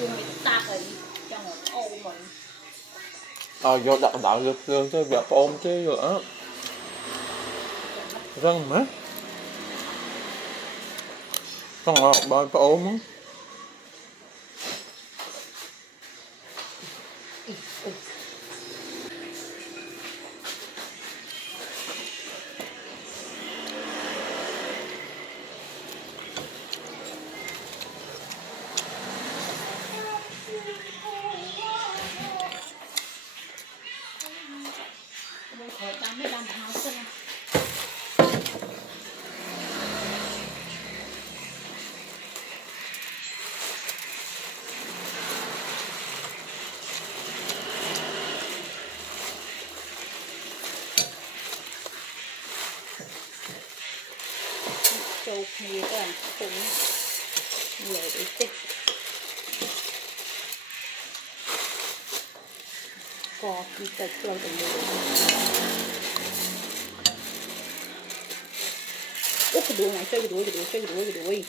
Dùng cái tạc ấy trong một ô mình. Do đặt đạo lực lương tới việc ôm chứ nữa răng má không ngọt bao phải ôm á Mình khỏi ta mới làm hào chân. Châu nhiều cả cũng lấy để tích. Có khi ta chơi được nhiều. Úp cái đuôi này, chơi cái đuôi.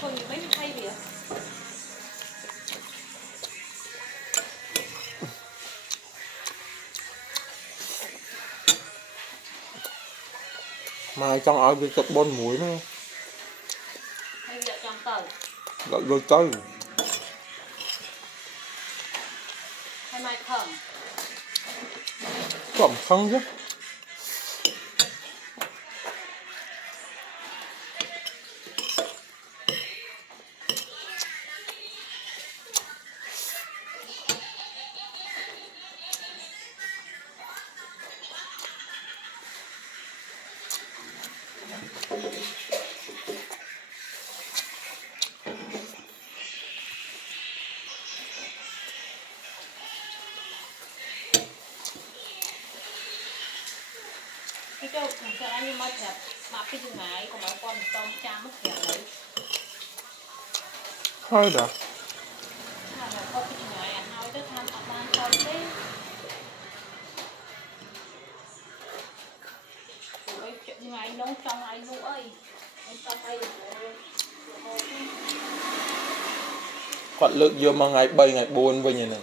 Thôi mấy hay vậy? mai trong ở cái cặp bon muối nữa Hay vậy trong tờ. gọi rồi tới Hay mai khẩm. cầm không chứ Cái châu thằng sợ anh mới thẹp mà cái chừng này còn bảo con tôm cha mất thẹp đấy. thôi đã Thằng là có cái chừng này ăn nói tới tham ở ban tôm đấy. Ủa chuyện này nấu trong anh nấu ơi. Anh trong đây quạt lượng vô mà ngày 7 ngày 4 về như này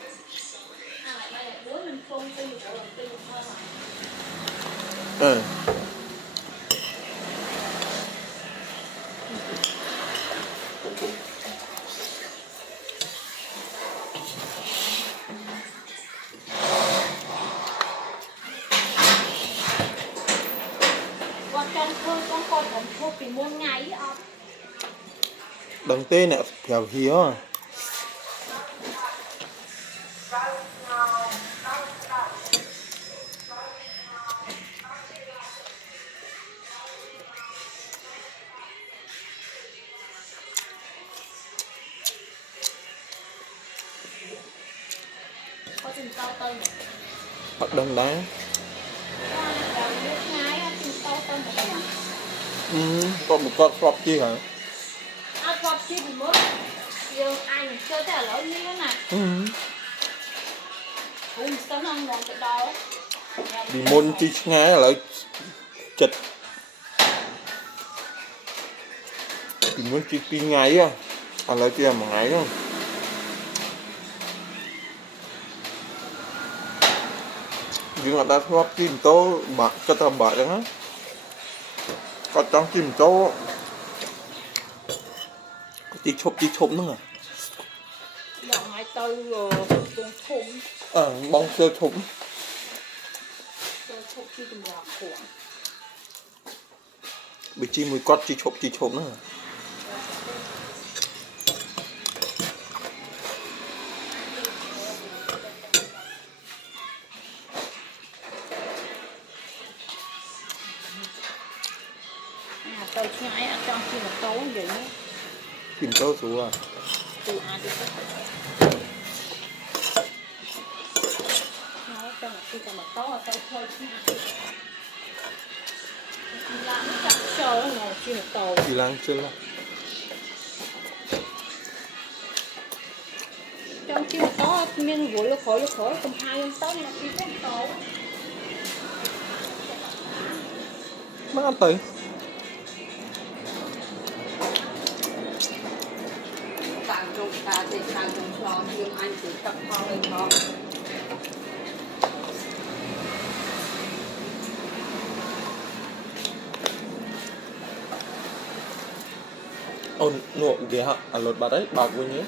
ừ. con trong thôi con ổng thuộc cái môn ngáy ạ. đằng tên nè theo hiếu Có chừng tao tơi này. bắt đằng đá Nước ngáy á, chừng tao tơi này. có một con flop chi hả Con chi thì mất. Giờ anh chơi thế là lỗi lý đó nè. Cũng sớm ăn ngon cái đó. vì môn chi ngá lại chật vì môn chi pi ngáy á lại chi là một ngày đó nhưng mà ta flop chim tố bạc cho ta bạc đó á có trong chim tố chi chụp nữa à Dạo ngày tư rồi con thùng. bông sơ chụp Tôi thùng chi tùm lạc khoảng. bị chi mùi cót chi chụp nữa à Tôi ngái ở trong khi mà tấu vậy đó. chim tố xuống à Từ ai đi hết. Nói trong khi mà tấu là tấu thôi chứ. Làm chắc sơ nó ngồi chi mà tấu. chi lăng chưa là trong chiều to miên vốn là khói cầm hai trong tóc mà khi phép to nó ăn tới càng trong ta thì càng trong cho nhưng anh chỉ tập kho lên kho ôn nụ ghé hả à lột bà đấy bà của nhé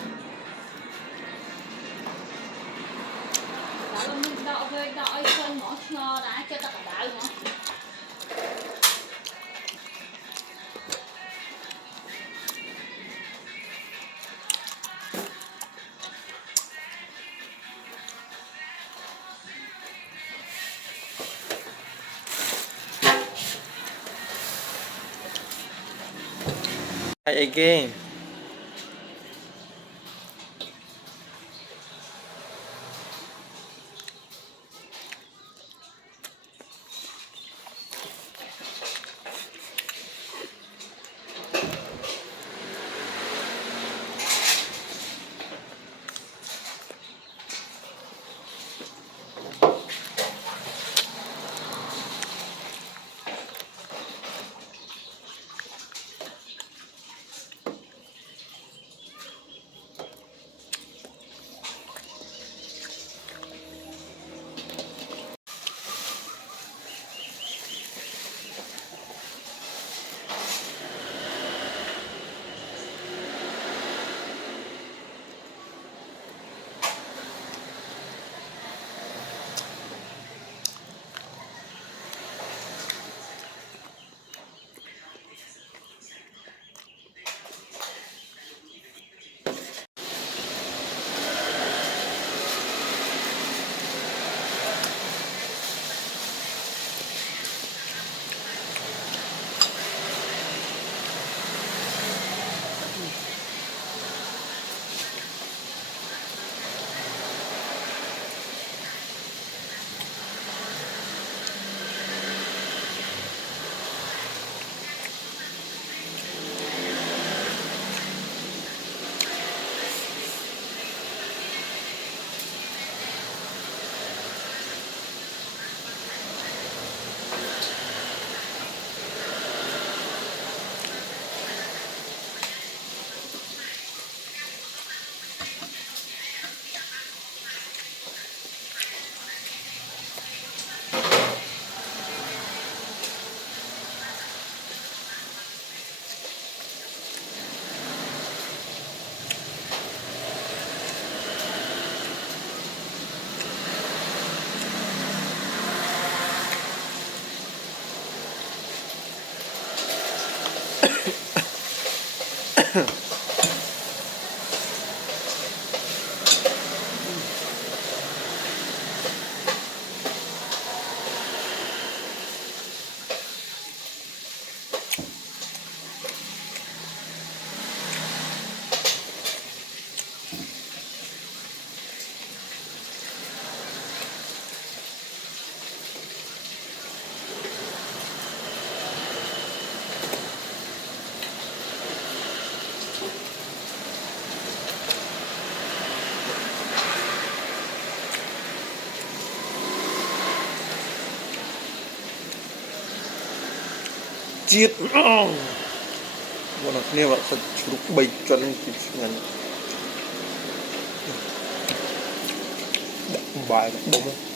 đó là mình đợi thôi ngõ ngò đã cho ta cả đảo nữa again chiết bọn nó nè bạn thật chụp bầy chân thì ngắn bài bông